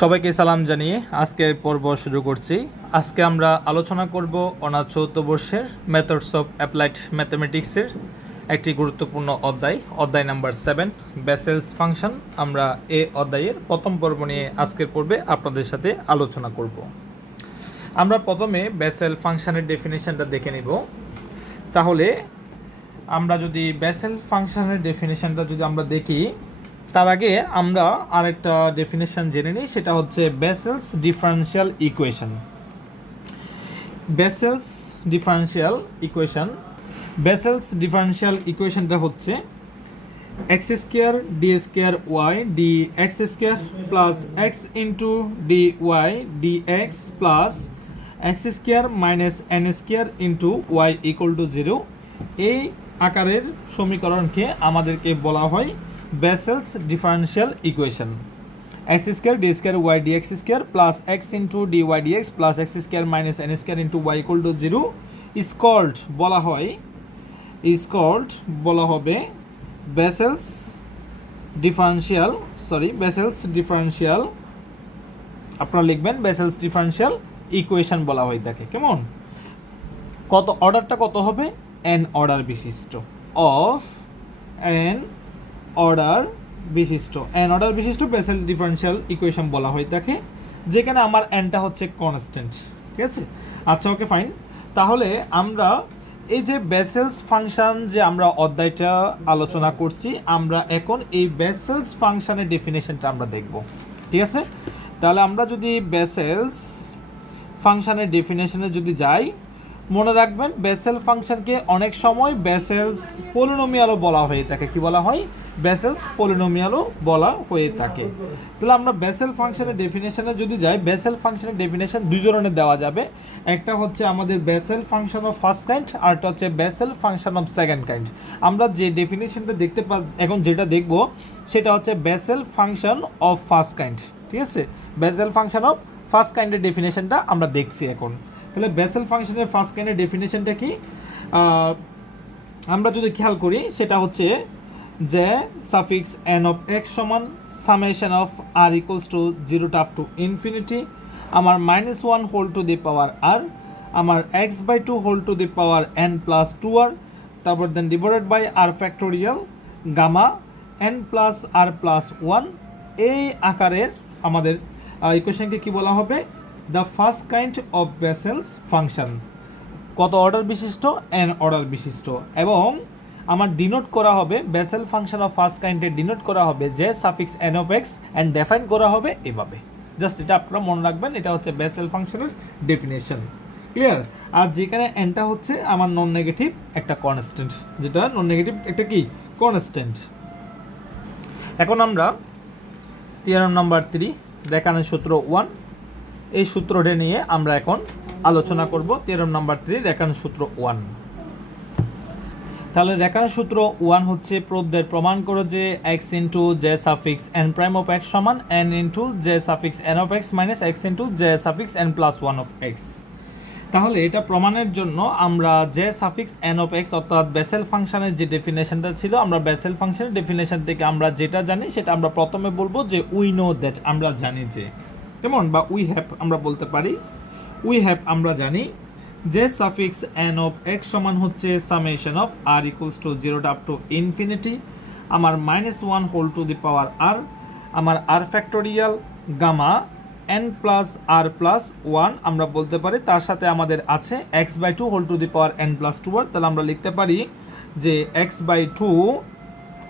সবাইকে সালাম জানিয়ে আজকের পর্ব শুরু করছি। আজকে আমরা আলোচনা করব অনার্স চতুর্থ বর্ষের মেথডস অফ অ্যাপ্লাইড ম্যাথমেটিক্সের একটি গুরুত্বপূর্ণ অধ্যায় নাম্বার 7 বেসেলস ফাংশন। আমরা এই অধ্যায়ের প্রথম পর্ব নিয়ে আজকের পর্বে আপনাদের সাথে আলোচনা করব। আমরা প্রথমে বেসেল ফাংশনের ডেফিনেশনটা দেখে নিব। তাহলে আমরা যদি বেসেল ফাংশনের ডেফিনেশনটা যদি আমরা দেখি, তার আগে আমরা আরেকটা ডেফিনেশন জেনে নিই, সেটা হচ্ছে Bessel's differential equation. Bessel's differential ইকুয়েশনটা হচ্ছে X square D square Y D X square plus x into D Y D X plus X square minus N square into Y equal to 0। এই আকারের সমীকরণকে আমাদেরকে বলা হয় Bessel's differential equation. X square D square Y D X square plus x into D Y D X plus X square minus N square into Y equal to 0 বলা হবে বেসেলস differential আপনারা লিখবেন বেসেলস ডিফারেনশিয়াল ইকুয়েশন বলা হয় থাকে। কেমন, কত অর্ডারটা কত হবে? এন অর্ডার বিশিষ্ট অফ এন অর্ডার বিশিষ্ট বেসেল ডিফারেনশিয়াল ইকুয়েশন বলা হয়ে থাকে, যেখানে আমার এনটা হচ্ছে কনস্ট্যান্ট। ঠিক আছে, আচ্ছা, ওকে, ফাইন। তাহলে আমরা এই যে বেসেলস ফাংশন যে আমরা অধ্যায়টা আলোচনা করছি, আমরা এখন এই বেসেলস ফাংশনের ডেফিনেশনটা আমরা দেখব। ঠিক আছে, তাহলে আমরা যদি বেসেলস ফাংশনের ডেফিনেশনে যদি যাই, মনে রাখবেন বেসেল ফাংশনকে অনেক সময় বেসেলস পলিনোমিয়ালও বলা হয়ে থাকে। কি বলা হয়? বেসেলস পলিনোমিয়ালও বলা হয়ে থাকে। তাহলে আমরা বেসেল ফাংশনের ডেফিনেশনে যদি যাই, বেসেল ফাংশনের ডেফিনেশন দুই ধরনের দেওয়া যাবে। একটা হচ্ছে আমাদের Bessel function of first kind, আরটা হচ্ছে Bessel function of second kind. আমরা যে ডেফিনেশনটা এখন যেটা দেখব সেটা হচ্ছে Bessel function of first kind. ঠিক আছে, বেসেল ফাংশন অফ ফার্স্ট কাইন্ডের ডেফিনেশনটা আমরা দেখছি এখন। তাহলে বেসেল ফাংশনের ফার্স্ট কাইন্ডের ডেফিনেশনটা কি আমরা যদি খেয়াল করি, সেটা হচ্ছে যে সাফিক্স এন অফ এক্স সমান summation of R equals to 0 up to infinity আমার -1 হোল টু দি পাওয়ার আর, আমার x/2 whole to the power n plus 2r, তারপর then divided by R factorial gamma n plus R plus 1। এই আকারের আমাদের ইকুয়েশনকে কি বলা হবে? The first kind of Bessel's function. কত অর্ডার বিশিষ্ট? এন অর্ডার বিশিষ্ট। এবং আমার ডিনোট করা হবে বেসেল ফাংশন অফ ফার্স্ট কাইন্ডে ডিনোট করা হবে যে suffix N of X and define করা হবে এভাবে। জাস্ট এটা আপনারা মনে রাখবেন, এটা হচ্ছে বেসেল ফাংশনের ডেফিনেশন। ক্লিয়ার? আর যেখানে এনটা হচ্ছে আমার নন নেগেটিভ একটা কনস্ট্যান্ট, যেটা নন নেগেটিভ একটা কি কনস্ট্যান্ট। এখন আমরা থিওরেম নাম্বার 3 দেখানোর সূত্র 1, এই সূত্রটা নিয়ে আমরা এখন আলোচনা করব। থিওরেম নাম্বার 3 রেখাংশ সূত্র 1। তাহলে রেখাংশ সূত্র 1 হচ্ছে প্রমাণ করো যে x into J suffix N prime of x সমান n into J suffix N of x minus x into J suffix N plus 1 of x. তাহলে এটা প্রমাণের জন্য আমরা J suffix N of x অর্থাৎ বেসেল ফাংশনের যে ডেফিনেশনটা ছিল, আমরা বেসেল ফাংশনের ডেফিনেশন থেকে আমরা যেটা জানি সেটা আমরা প্রথমে বলবো যে উই নো দ্যাট, আমরা জানি যে, কেমন, বা উই হ্যাভ আমরা বলতে পারি। আমরা জানি যে সাফিক্স এন অফ এক্স সমান হচ্ছে summation of R equals to 0 up to infinity আমার -1 হোল টু দি পাওয়ার আর, আমার r factorial gamma n plus আর প্লাস 1 আমরা বলতে পারি। তার সাথে আমাদের আছে x/2 whole to the power n plus 2r। তাহলে আমরা লিখতে পারি যে x/2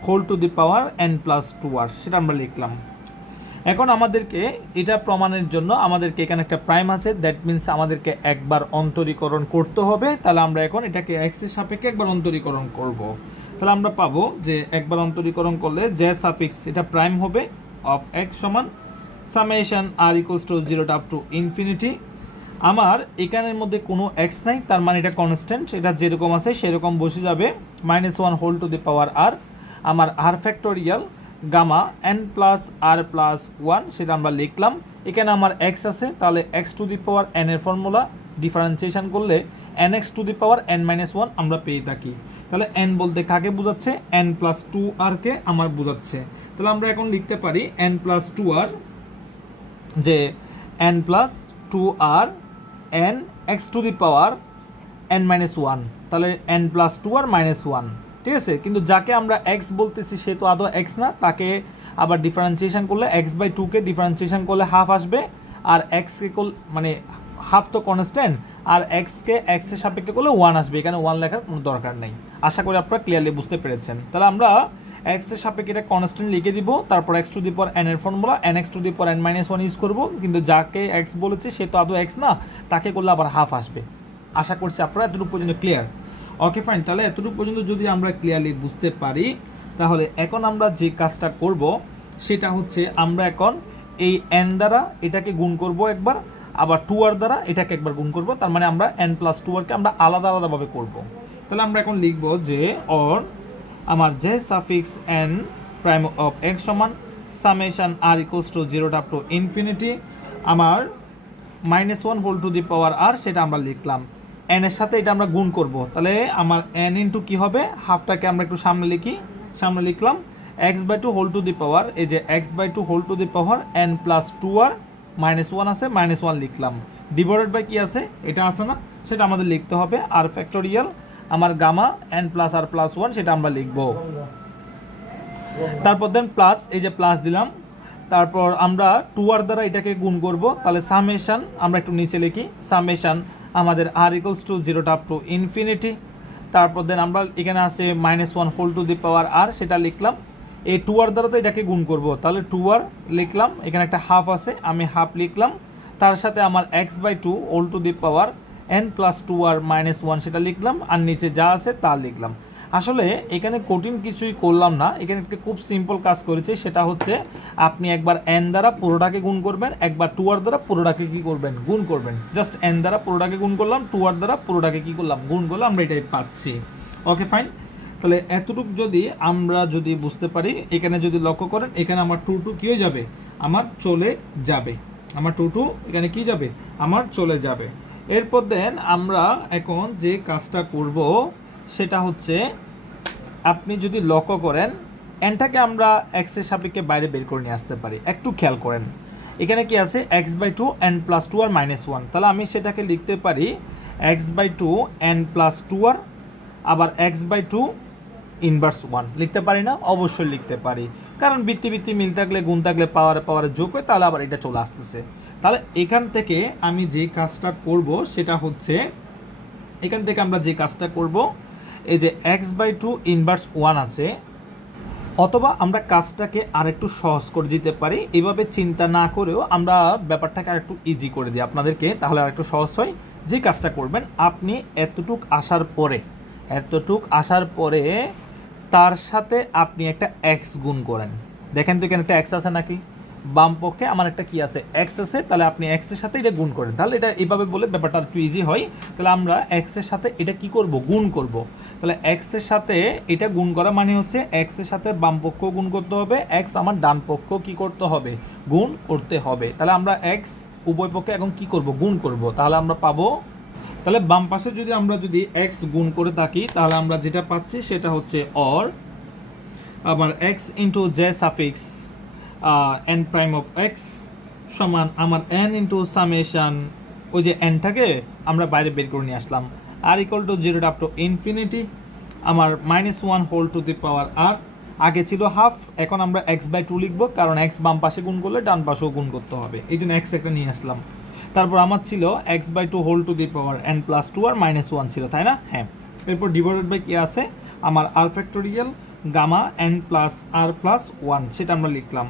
whole to the power n plus 2r, সেটা আমরা লিখলাম। এখন আমাদেরকে এটা প্রমাণের জন্য আমাদেরকে এখানে একটা প্রাইম আছে, দ্যাট মিনস আমাদেরকে একবার অন্তরীকরণ করতে হবে। তাহলে আমরা এখন এটাকে এক্স এর সাপেক্ষে একবার অন্তরীকরণ করব। তাহলে আমরা পাবো যে একবার অন্তরীকরণ করলে জে সাফিক্স এটা প্রাইম হবে অফ এক্স সমান summation R equals to 0 up to infinity. আমার এখানের মধ্যে কোনো এক্স নাই, তার মানে এটা কনস্ট্যান্ট, এটা যেরকম আছে সেরকম বসে যাবে। -1 হোল টু দি পাওয়ার আর, আমার r factorial gamma n plus আর প্লাস 1, সেটা আমরা লিখলাম। এখানে আমার x আছে, তাহলে x two the power n এর ফর্মুলা ডিফারেন্সিয়েশন করলে nx two the power n-1 আমরা পেয়ে থাকি। তাহলে n বলতে কাকে বোঝাচ্ছে? n প্লাস 2r কে আমার বোঝাচ্ছে। তাহলে আমরা এখন লিখতে পারি n প্লাস 2r যে n plus two r n x to the power n minus one, তাহলে n প্লাস টু আর মাইনাস ওয়ান, ঠিক আছে। কিন্তু যাকে আমরা এক্স বলতেছি সে তো আদৌ এক্স না, তাকে আবার ডিফারেন্সিয়েশন করলে এক্স বাই টুকে ডিফারেন্সিয়েশন করলে হাফ আসবে, আর এক্সকে মানে হাফ তো কনস্ট্যান্ট, আর এক্সকে এক্সের সাপেক্ষে করলে ওয়ান আসবে, এখানে ওয়ান লেখার কোনো দরকার নেই। আশা করি আপনারা ক্লিয়ারলি বুঝতে পেরেছেন। তাহলে আমরা এক্সের সাপেক্ষে এটা কনস্ট্যান্ট লিখে দিব, তারপর X to the power N এর formula N x to the power N minus one use করবো, কিন্তু যাকে এক্স বলেছে সে তো আদৌ এক্স না, তাকে করলে আবার হাফ আসবে। আশা করছি আপনারা এতটুকু পর্যন্ত ক্লিয়ার। ওকে ফাইন, তাহলে এতটুকু পর্যন্ত যদি আমরা ক্লিয়ারলি বুঝতে পারি, তাহলে এখন আমরা যে কাজটা করব সেটা হচ্ছে আমরা এখন এই এন দ্বারা এটাকে গুণ করব একবার, আবার টু আর দ্বারা এটাকে একবার গুণ করব, তার মানে আমরা এন প্লাস টু আরকে আমরা আলাদা আলাদাভাবে করব। তাহলে আমরা এখন লিখব যে অর আমার যে suffix N prime of x সমান summation R equals to zero up to infinity আমার minus one whole to the power R, সেটা আমরা লিখলাম। এন এর সাথে এটা আমরা গুণ করব, তাহলে আমার এন ইন্টু কী হবে, হাফটাকে আমরা একটু সামনে লিখি, সামনে লিখলাম X by two whole to the power, এই যে x by two whole to the power N plus two R minus one আছে, মাইনাস ওয়ান লিখলাম, ডিভাইডেড বাই কী আছে এটা আছে না, সেটা আমাদের লিখতে হবে আর ফ্যাক্টোরিয়াল আমার গামা এন প্লাস আর প্লাস ওয়ান, সেটা আমরা লিখব। তারপর দেন প্লাস, এই যে প্লাস দিলাম, তারপর আমরা টু আর দ্বারা এটাকে গুণ করব, তাহলে সামেশন আমরা একটু নিচে লিখি, সামেশন আমাদের R equals to zero up to infinity, তারপর দেন আমরা এখানে আছে minus one whole to the power R, সেটা লিখলাম। এই টু আর দ্বারা তো এটাকে গুণ করব, তাহলে টু আর লিখলাম, এখানে একটা হাফ আছে আমি হাফ লিখলাম, তার সাথে আমার x by two whole to the power N plus two R minus one সেটা লিখলাম, আর নিচে যা আছে তা লিখলাম। আসলে এখানে কঠিন কিছুই করলাম না, এখানে একটা খুব সিম্পল কাজ করেছি, সেটা হচ্ছে আপনি একবার এন দ্বারা পুরোটাকে গুণ করবেন, একবার টু আর দ্বারা পুরোটাকে কী করবেন, গুণ করবেন। জাস্ট এন দ্বারা পুরোটাকে গুণ করলাম, টু আর দ্বারা পুরোটাকে কী করলাম, গুণ করলাম, আমরা এটাই পাচ্ছি। ওকে ফাইন, তাহলে এতটুকু যদি আমরা যদি বুঝতে পারি, এখানে যদি লক্ষ্য করেন এখানে আমার টু টু কী হয়ে যাবে, আমার চলে যাবে, আমার টু টু এখানে কী যাবে, আমার চলে যাবে। এরপর দেন আমরা এখন যে কাজটা করব সেটা হচ্ছে, আপনি যদি লক্ষ্য করেন এনটাকে আমরা এক্সের সাপেক্ষে বাইরে বের করে নিয়ে আসতে পারি, একটু খেয়াল করেন এখানে কি আছে x by two N plus two R minus one, তাহলে আমি সেটাকে লিখতে পারি X by two N plus two R, আবার X by two inverse one লিখতে পারি না, অবশ্যই লিখতে পারি, কারণ বৃত্তি মিল থাকলে গুণ থাকলে পাওয়ারে যোগ হয়, তাহলে আবার এটা চলে আসতেছে। তাহলে এখান থেকে আমি যে কাজটা করব সেটা হচ্ছে, এখান থেকে আমরা যে কাজটা করব, এই যে x by two inverse one আছে, অথবা আমরা কাজটাকে আরেকটু সহজ করে দিতে পারি, এভাবে চিন্তা না করেও আমরা ব্যাপারটাকে আরেকটু ইজি করে দিই আপনাদেরকে, তাহলে আরেকটু সহজ হয়। যে কাজটা করবেন, আপনি এতটুক আসার পরে তার সাথে আপনি একটা এক্স গুণ করেন। দেখেন তো এখানে একটা এক্স আছে নাকি, বাম পক্ষে আমার একটা কি আছে, এক্স আছে, তাহলে আপনি এক্সের সাথে এটা গুণ করেন, তাহলে এটা এইভাবে বলে ব্যাপারটা একটু ইজি হয়। তাহলে আমরা এক্সের সাথে এটা কি করব, গুণ করব। তাহলে এক্সের সাথে এটা গুণ করা মানে হচ্ছে এক্সের সাথে বাম পক্ষ গুণ করতে হবে, এক্স আমার ডান পক্ষ কি করতে হবে, গুণ করতে হবে। তাহলে আমরা এক্স উভয় পক্ষে এখন কি করব, গুণ করব, তাহলে আমরা পাবো, তাহলে বাম পাশে যদি এক্স গুণ করে থাকি, তাহলে আমরা যেটা পাচ্ছি সেটা হচ্ছে অর আমার X into J suffix N prime of x সমান আমার এন ইন্টু সামেশন, ওই যে এনটাকে আমরা বাইরে বের করে নিয়ে আসলাম, R equal to zero up to infinity আমার minus one whole to the power R, আগে ছিল হাফ, এখন আমরা এক্স বাই টু লিখবো, কারণ এক্স বাম পাশে গুণ করলে ডান পাশেও গুণ করতে হবে, এই জন্য এক্স একটা নিয়ে আসলাম। তারপর আমার ছিল x by two whole to the power N plus two R minus one ছিল, তাই না, হ্যাঁ। এরপর ডিভাইডেড বাই কী আছে, আমার r factorial gamma N plus আর প্লাস ওয়ান, সেটা আমরা লিখলাম।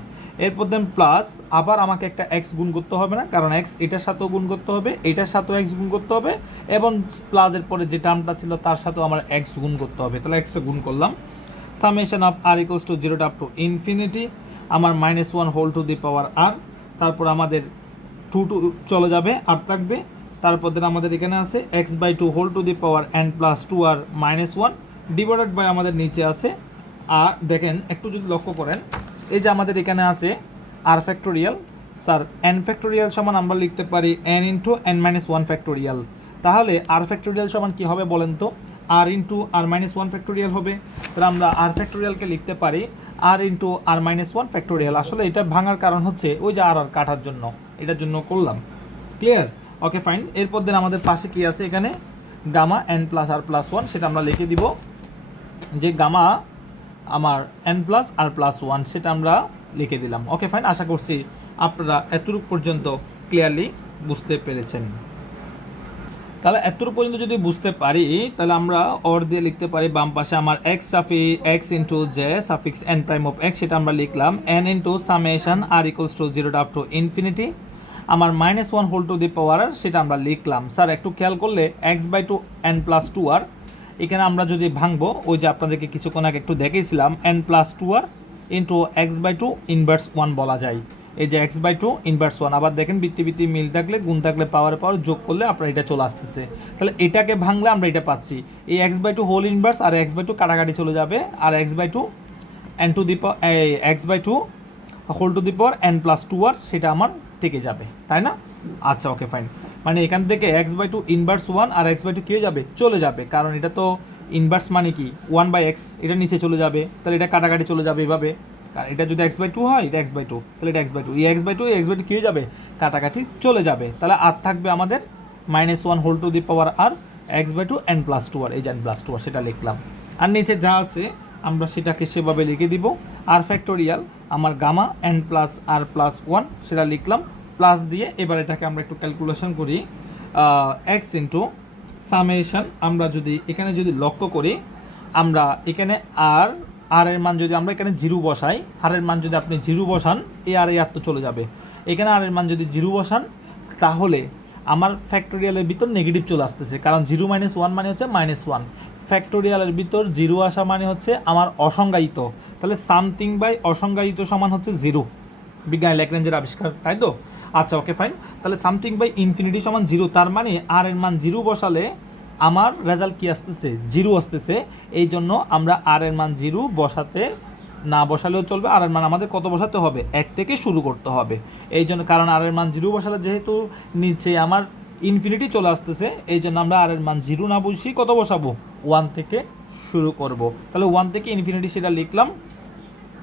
এরপর দেন প্লাস, আবার আমাকে একটা এক্স গুণ করতে হবে না, কারণ এক্স এটার সাথেও গুণ করতে হবে, এটার সাথেও এক্স গুণ করতে হবে, এবং প্লাসের পরে যে টার্মটা ছিল তার সাথেও আমার এক্স গুণ করতে হবে, তাহলে এক্সটা গুণ করলাম। Summation of R equals to zero up to infinity আমার minus one whole to the power R, তারপর আমাদের টু চলে যাবে, আর থাকবে, তারপর দেন আমাদের এখানে আছে x by two whole to the power N plus two R minus one divided by আমাদের নিচে আছে আর। দেখেন একটু যদি লক্ষ্য করেন, এই যে আমাদের এখানে আছে r factorial, sir N factorial সমান আমরা লিখতে পারি n into N minus one factorial, তাহলে আর ফ্যাক্টোরিয়াল সমান কী হবে বলেন তো, আর ইন্টু আর মাইনাস ওয়ান ফ্যাক্টোরিয়াল হবে। তাহলে আমরা আর ফ্যাক্টোরিয়ালকে লিখতে পারি আর ইন্টু আর মাইনাস ওয়ান ফ্যাক্টোরিয়াল। আসলে এটা ভাঙার কারণ হচ্ছে ওই যে আর কাটার জন্য, এটার জন্য করলাম। ক্লিয়ার? Okay fine. এরপর দেন আমাদের পাশে কি আছে এখানে, গামা এন প্লাস আর প্লাস ওয়ান, সেটা আমরা লিখে দিব যে গামা আমার এন প্লাস আর প্লাস ওয়ান, সেটা আমরা লিখে দিলাম। Okay fine. আশা করছি আপনারা এতটুকু পর্যন্ত ক্লিয়ারলি বুঝতে পেরেছেন। তাহলে এতটুকু পর্যন্ত যদি বুঝতে পারি, তাহলে আমরা অর দিয়ে লিখতে পারি বাম পাশে আমার X into J suffix N prime of X, সেটা আমরা লিখলাম N into summation R equals to zero up to infinity আমার minus one whole to the power R, সেটা আমরা লিখলাম। স্যার একটু খেয়াল করলে X by two N plus two R, এখানে আমরা যদি ভাঙবো ওই যে আপনাদেরকে কিছুক্ষণ আগে একটু দেখিয়েছিলাম n plus two r into x by two inverse one বলা যায়। এই যে x by two inverse one, আবার দেখেন বৃত্তি মিল থাকলে গুণ থাকলে পাওয়ার যোগ করলে আপনার এটা চলে আসতেছে। তাহলে এটাকে ভাঙলে আমরা এটা পাচ্ছি, এই X by two whole inverse আর এক্স বাই টু কাটাকাটি চলে যাবে, আর X by two N to the power X by two whole to the power N plus two R, সেটা আমার থেকে যাবে, তাই না? আচ্ছা ওকে ফাইন। মানে এখান থেকে X by two inverse one আর এক্স বাই টু কী যাবে, চলে যাবে, কারণ এটা তো ইনভার্স মানে কি ওয়ান বাই এক্স, এটা নিচে চলে যাবে, তাহলে এটা কাটাকাটি চলে যাবে এভাবে। আর এটা যদি এক্স বাই টু হয়, এটা এক্স বাই টু, তাহলে এটা এক্স বাই টু, এই এক্স বাই টু কী যাবে, কাটাকাটি চলে যাবে। তাহলে আর থাকবে আমাদের minus one whole to the power R X by two N plus two R, এই যে এন প্লাস টু আর সেটা লিখলাম। আর নিচে যা আছে আমরা সেটাকে সেভাবে লিখে দিব। আর ফ্যাক্টোরিয়াল আমার গামা এন প্লাস আর প্লাস ওয়ান, সেটা লিখলাম প্লাস দিয়ে। এবার এটাকে আমরা একটু ক্যালকুলেশন করি, এক্স ইন্টু সামেশন, আমরা যদি এখানে যদি লক্ষ্য করি, আমরা এখানে আর এর মান যদি আমরা এখানে জিরো বসাই, আর এর মান যদি আপনি জিরো বসান, এই আর তো চলে যাবে। এখানে আর এর মান যদি জিরো বসান, তাহলে আমার ফ্যাক্টোরিয়ালের ভিতর নেগেটিভ চলে আসতেছে, কারণ জিরো মাইনাস ওয়ান মানে হচ্ছে মাইনাস ওয়ান, ফ্যাক্টোরিয়ালের ভিতর জিরো আসা মানে হচ্ছে আমার অসংজ্ঞায়িত। তাহলে সামথিং বাই অসংজ্ঞায়িত সমান হচ্ছে জিরো, বিজ্ঞানী ল্যাগ্রেঞ্জের আবিষ্কার, তাই তো? আচ্ছা ওকে ফাইন। তাহলে সামথিং বাই ইনফিনিটি সমান জিরো, তার মানে আর এর মান জিরো বসালে আমার রেজাল্ট কি আসতেছে, জিরো আসতেছে। এই জন্য আমরা আর এর মান জিরো বসাতে না বসালেও চলবে, আর এর মান আমাদের কত বসাতে হবে, এক থেকে শুরু করতে হবে। এই জন্য, কারণ আর এর মান জিরো বসালে যেহেতু নিচে আমার ইনফিনিটি চলে আসতেছে, এই জন্য আমরা আর এর মান জিরো না বসিয়ে কত বসাবো, ওয়ান থেকে শুরু করব। তাহলে ওয়ান থেকে ইনফিনিটি সেটা লিখলাম।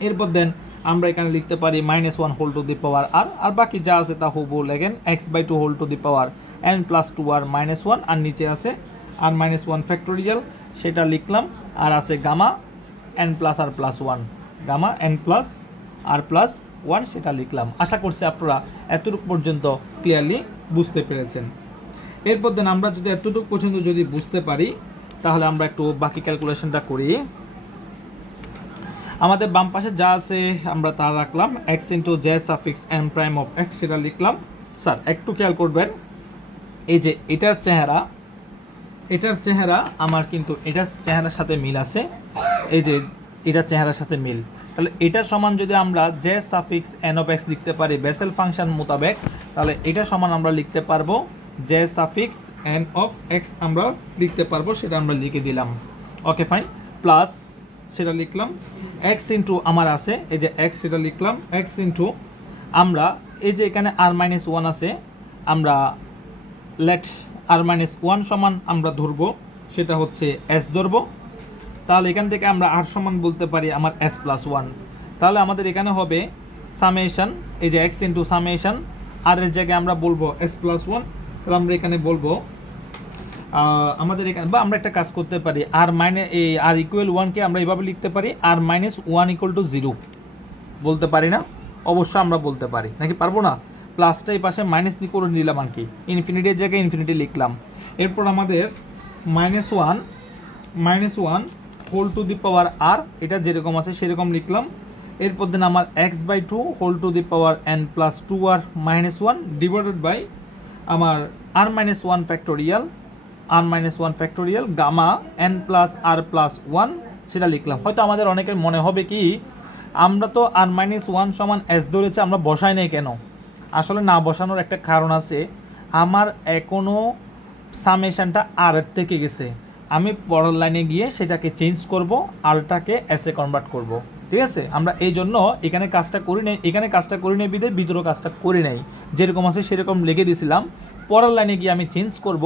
এরপর দেন আমরা এখানে লিখতে পারি minus one whole to the power R বাকি যা আছে তা হুবহু লেখেন X by two whole to the power N plus two R minus one, আর নিচে আছে আর মাইনাস ওয়ান ফ্যাক্টোরিয়াল, সেটা লিখলাম। আর আছে গামা এন প্লাস আর plus one, gamma N plus আর প্লাস ওয়ান, সেটা লিখলাম। আশা করছি আপনারা এতটুকু পর্যন্ত ক্লিয়ারলি বুঝতে পেরেছেন। এরপর দেন আমরা যদি এতটুকু পর্যন্ত যদি বুঝতে পারি, তাহলে আমরা একটু বাকি ক্যালকুলেশনটা করি। আমাদের বাম পাশে যা আছে আমরা তা রাখলাম, x into J suffix N prime of X, সেটা লিখলাম। স্যার একটু খেয়াল করবেন, এই যে এটার চেহারা আমার কিন্তু এটার চেহারার সাথে মিল আছে, এই যে এটার চেহারার সাথে মিল। তাহলে এটার সমান যদি আমরা J suffix N of x লিখতে পারি বেসেল ফাংশন মোতাবেক, তাহলে এটা সমান আমরা লিখতে পারবো J suffix N of x আমরা লিখতে পারবো, সেটা আমরা লিখে দিলাম। Okay fine. প্লাস সেটা লিখলাম, এক্স ইন্টু আমার আছে এই যে এক্স, সেটা লিখলাম। এক্স ইন্টু আমরা এই যে এখানে আর মাইনাস ওয়ান আছে, আমরা লেট আর মাইনাস ওয়ান সমান আমরা ধরবো, সেটা হচ্ছে এস ধরবো। তাহলে এখান থেকে আমরা আর সমান বলতে পারি আমার এস প্লাস ওয়ান। তাহলে আমাদের এখানে হবে সামেশন, এই যে এক্স ইন্টু সামেশন আর এর জায়গায় আমরা বলবো এস প্লাস ওয়ান। তাহলে আমরা এখানে বলবো আমাদের এখানে, বা আমরা একটা কাজ করতে পারি, আর আর ইকুয়াল ওয়ানকে আমরা এভাবে লিখতে পারি R minus one equal to zero, বলতে পারি না? অবশ্যই আমরা বলতে পারি, নাকি পারবো না? প্লাসটা এই পাশে মাইনাস দিয়ে করে নিলাম আর কি, ইনফিনিটির জায়গায় ইনফিনিটি লিখলাম। এরপর আমাদের minus one whole to the power R, এটা যেরকম আছে সেরকম লিখলাম। এরপর দেন আমার x by two whole to the power N plus two R minus one divided by আমার R minus one factorial gamma N plus আর প্লাস ওয়ান, সেটা লিখলাম। হয়তো আমাদের অনেকের মনে হবে কি, আমরা তো আর মাইনাস ওয়ান সমান এস ধরেছে, আমরা বসাই নাই কেন? আসলে না বসানোর একটা কারণ আছে, আমার এখনও সামেশনটা আর এর থেকে গেছে, আমি পরের লাইনে গিয়ে সেটাকে চেঞ্জ করব, আরটাকে এসে কনভার্ট করব, ঠিক আছে? আমরা এই জন্য এখানে কাজটা করি নাই বিদে ভিতরেও কাজটা করি নাই, যেরকম আছে সেরকম লিখে দিয়েছিলাম। পরের লাইনে গিয়ে আমি চেঞ্জ করব,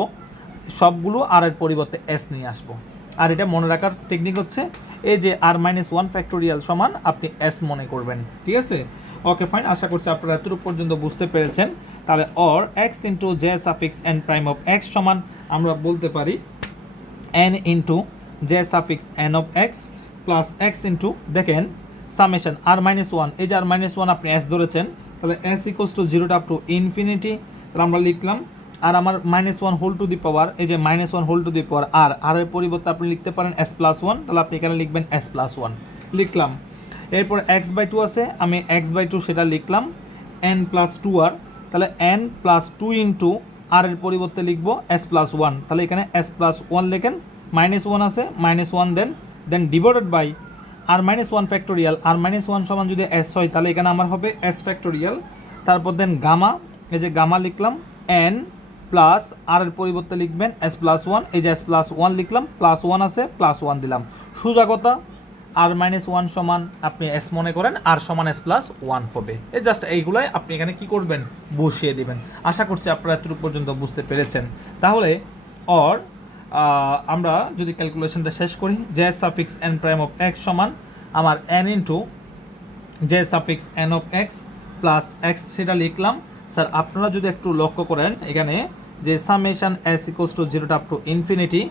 সবগুলো আর এর পরিবর্তে এস নিয়ে আসবো। আর এটা মনে রাখার টেকনিক হচ্ছে এই যে আর মাইনাস ওয়ান ফ্যাক্টোরিয়াল সমান আপনি এস মনে করবেন, ঠিক আছে? ওকে ফাইন, আশা করছি আপনারা এতটুকু পর্যন্ত বুঝতে পেরেছেন। তাহলে or x into J suffix N prime of x সমান আমরা বলতে পারি n into J suffix N of x plus x into, দেখেন সামেশন আর মাইনাস ওয়ান, এই যে আর মাইনাস ওয়ান আপনি এস ধরেছেন, তাহলে s equals to zero up to infinity, তাহলে আমরা লিখলাম আর আমার minus one whole to the power, এই যে minus one whole to the power r এর পরিবর্তে আপনি লিখতে পারেন এস প্লাস ওয়ান, তাহলে আপনি এখানে লিখবেন এস প্লাস ওয়ান লিখলাম। এরপর এক্স বাই টু আছে, আমি এক্স বাই টু সেটা লিখলাম এন প্লাস টু আর, তাহলে n plus two into r এর পরিবর্তে লিখবো এস প্লাস ওয়ান, তাহলে এখানে এস প্লাস ওয়ান লেখেন, মাইনাস ওয়ান আছে minus one then divided by r minus one factorial, r minus one সমান যদি এস হয় তাহলে এখানে আমার হবে এস ফ্যাক্টোরিয়াল, তারপর দেন গামা, এই যে গামা লিখলাম এন প্লাস আর এর পরিবর্তে লিখবেন এস প্লাস ওয়ান, এই যে এস প্লাস ওয়ান লিখলাম, প্লাস ওয়ান আছে প্লাস ওয়ান দিলাম, সোজা কথা আর মাইনাস ওয়ান সমান আপনি এস মনে করেন, আর সমান এস প্লাস ওয়ান হবে। এই জাস্ট এইগুলাই আপনি এখানে কি করবেন, বসিয়ে দিবেন। আশা করছি আপনারা এতটুকু পর্যন্ত বুঝতে পেরেছেন। তাহলে অর আমরা যদি ক্যালকুলেশনটা শেষ করি, J suffix N prime of x সমান আমার N into J suffix N of x plus x সেটা লিখলাম। স্যার আপনারা যদি একটু লক্ষ্য করেন এখানে যে summation s equals to zero up to infinity,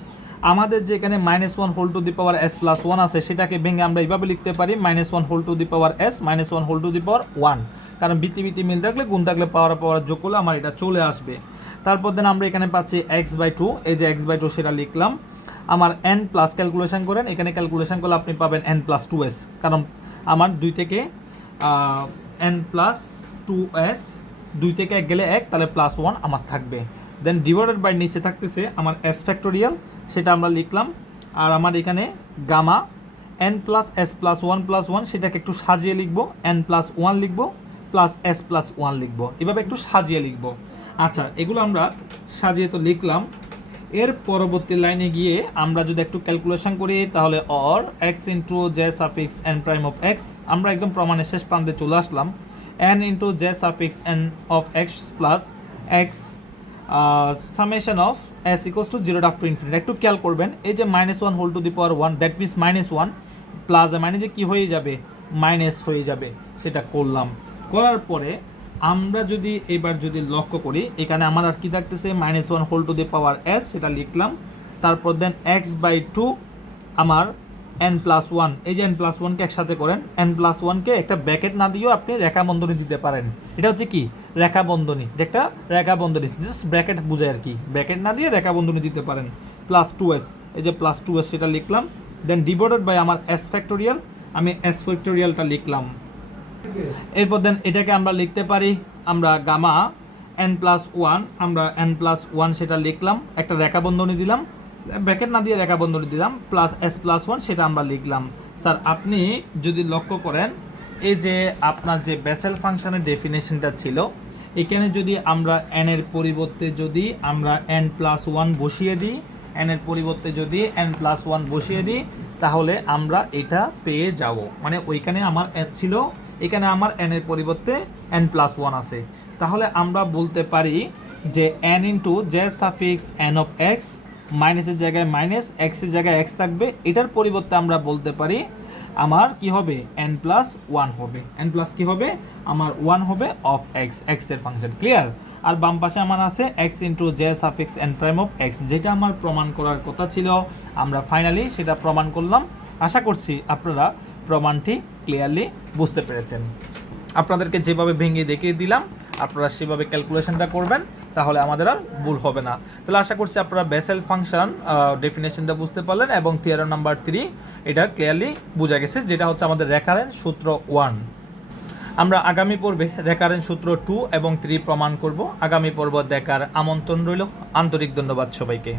আমাদের যে এখানে minus one whole to the power s plus one আছে সেটাকে ভেঙে আমরা এইভাবে লিখতে পারি minus one whole to the power s minus one whole to the power one, কারণ বিতি মিল থাকলে গুণ থাকলে পাওয়ার যোগ করলে আমার এটা চলে আসবে। তারপর দেন আমরা এখানে পাচ্ছি এক্স বাই টু, এই যে এক্স বাই টু সেটা লিখলাম, আমার এন প্লাস ক্যালকুলেশন করেন, এখানে ক্যালকুলেশন করলে আপনি পাবেন এন প্লাস টু এস, কারণ আমার দুই থেকে এন প্লাস টু এস, দুই থেকে এক গেলে এক, তাহলে প্লাস ওয়ান আমার থাকবে। দেন ডিভাইডেড বাই নিচে থাকতেছে আমার এস ফ্যাক্টোরিয়াল, সেটা আমরা লিখলাম, আর আমার এখানে gamma N plus s plus one সেটাকে একটু সাজিয়ে লিখবো, এন প্লাস ওয়ান লিখবো প্লাস এস প্লাস ওয়ান লিখবো, এভাবে একটু সাজিয়ে লিখবো। আচ্ছা, এগুলো আমরা সাজিয়ে তো লিখলাম, এর পরবর্তী লাইনে গিয়ে আমরা যদি একটু ক্যালকুলেশন করি তাহলে or x into J suffix N prime of x, আমরা একদম প্রমাণের শেষ প্রান্তে চলে আসলাম, n into J suffix N of x plus x summation of s equals to zero up to infinity. একটু খেয়াল করবেন এই যে minus one whole to the power one, that means minus one plus মানে যে কী হয়ে যাবে, মাইনাস হয়ে যাবে, সেটা করলাম। করার পরে আমরা যদি এবার যদি লক্ষ্য করি এখানে আমার আর কি থাকতেছে minus one whole to the power s, সেটা লিখলাম, তারপর দেন এক্স বাই টু আমার এন প্লাস ওয়ান, এই যে এন প্লাস ওয়ানকে একসাথে করেন, এন প্লাস ওয়ানকে একটা ব্র্যাকেট না দিয়েও আপনি রেখা বন্ধনী দিতে পারেন, এটা হচ্ছে কি রেখা বন্ধনী, এটা একটা রেখা বন্ধনী, জাস্ট ব্র্যাকেট বোঝায় আর কি, ব্র্যাকেট না দিয়ে রেখা বন্ধনী দিতে পারেন, প্লাস টু এস, এই যে প্লাস টু এস সেটা লিখলাম, দেন ডিভাইডেড বাই আমার এস ফ্যাক্টোরিয়াল, আমি এস ফ্যাক্টোরিয়ালটা লিখলাম। এরপর দেন এটাকে আমরা লিখতে পারি আমরা গামা এন প্লাস ওয়ান, আমরা এন প্লাস ওয়ান সেটা লিখলাম, একটা রেখা বন্ধনী দিলাম, ব্র্যাকেট না দিয়ে রেখা বন্ধনী দিলাম, প্লাস এস প্লাস ওয়ান সেটা আমরা লিখলাম। স্যার আপনি যদি লক্ষ্য করেন এই যে আপনার যে বেসেল ফাংশনের ডেফিনেশনটা ছিল, এখানে যদি আমরা এন এর পরিবর্তে যদি আমরা এন প্লাস ওয়ান বসিয়ে দিই, এন এর পরিবর্তে যদি এন প্লাস ওয়ান বসিয়ে দিই তাহলে আমরা এটা পেয়ে যাব, মানে ওইখানে আমার এন ছিল, এখানে আমার এন এর পরিবর্তে এন প্লাস ওয়ান আছে, তাহলে আমরা বলতে পারি যে N into J suffix N of x, মাইনাসের জায়গায় মাইনাস, এক্সের জায়গায় এক্স থাকবে, এটার পরিবর্তে আমরা বলতে পারি আমার কি হবে এন প্লাস ওয়ান হবে, এন প্লাস কি হবে আমার ওয়ান হবে অফ এক্স, এক্সের ফাংশন, ক্লিয়ার। আর বাম পাশে আমার আছে x into J suffix N prime of x, যেটা আমার প্রমাণ করার কথা ছিল, আমরা ফাইনালি সেটা প্রমাণ করলাম। আশা করছি আপনারা প্রমাণটি ক্লিয়ারলি বুঝতে পেরেছেন। আপনাদেরকে যেভাবে ভেঙে দেখিয়ে দিলাম আপনারা সেভাবে ক্যালকুলেশনটা করবেন, তাহলে আমাদের আর ভুল হবে না। তাহলে আশা করছি আপনারা বেসেল ফাংশন ডেফিনেশনটা বুঝতে পারলেন এবং থিওরেম নাম্বার 3 এটা ক্লিয়ারলি বোঝা গেছে, যেটা হচ্ছে আমাদের রেকারেন্স সূত্র 1। আমরা আগামী পর্বে রেকারেন্স সূত্র 2 এবং 3 প্রমাণ করব। আগামী পর্ব দেখার আমন্ত্রণ রইল। আন্তরিক ধন্যবাদ সবাইকে।